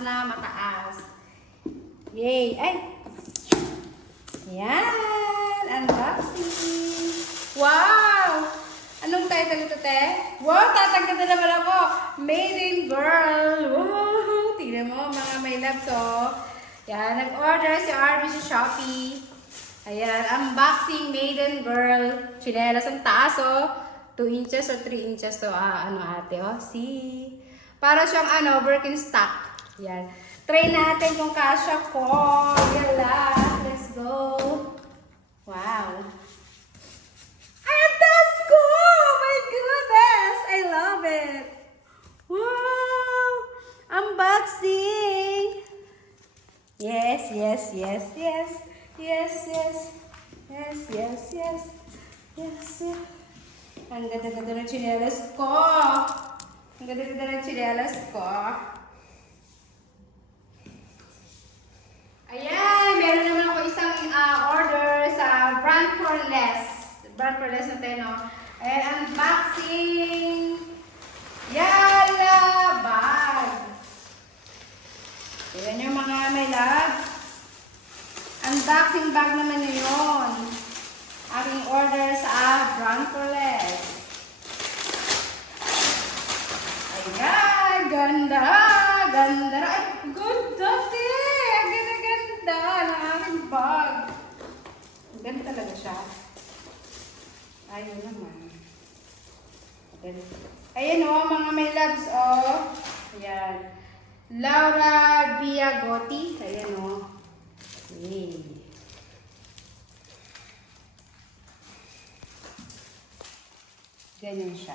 na mataas. Yay! Ay! Yan! Unboxing! Wow! Anong title ito, te? Wow! Tatanggal na naman ako! Made in Girl! Wow! Tingnan mo, mga may loves, oh. Yan, nag-order si Arby sa Shopee. Ayan, unboxing Made in Girl. Tsinelas ang taas, oh. 2 inches or 3 inches to, ate, oh. See? Para siyang, Birkenstock. Yan. Try natin kung kasya ko. Yala, let's go. Wow. Ang taas ko! Oh my goodness! I love it. Wow! Unboxing! Yes, yes, yes, yes. Yes, yes. Yes, yes, yes. Yes, yes. Ang ganda-ganda ng tsinelas ko. Ang ganda-ganda ng tsinelas ko. Ayan, meron naman ako isang order sa Brand for Less. Brand for Less natin, no? Ayan, unboxing. Yala, bag. Ayan yung mga may love. Unboxing bag naman yun. Aking order sa Brand for Less. Ayan, ganda. Ganda. Ay, ganda, te. Ganda ng aking bag. Ganda talaga siya. Ayun naman. Ayan o, mga may loves o. Ayan. Laura Biagotti. Ayan o. Yay. Ganyan siya.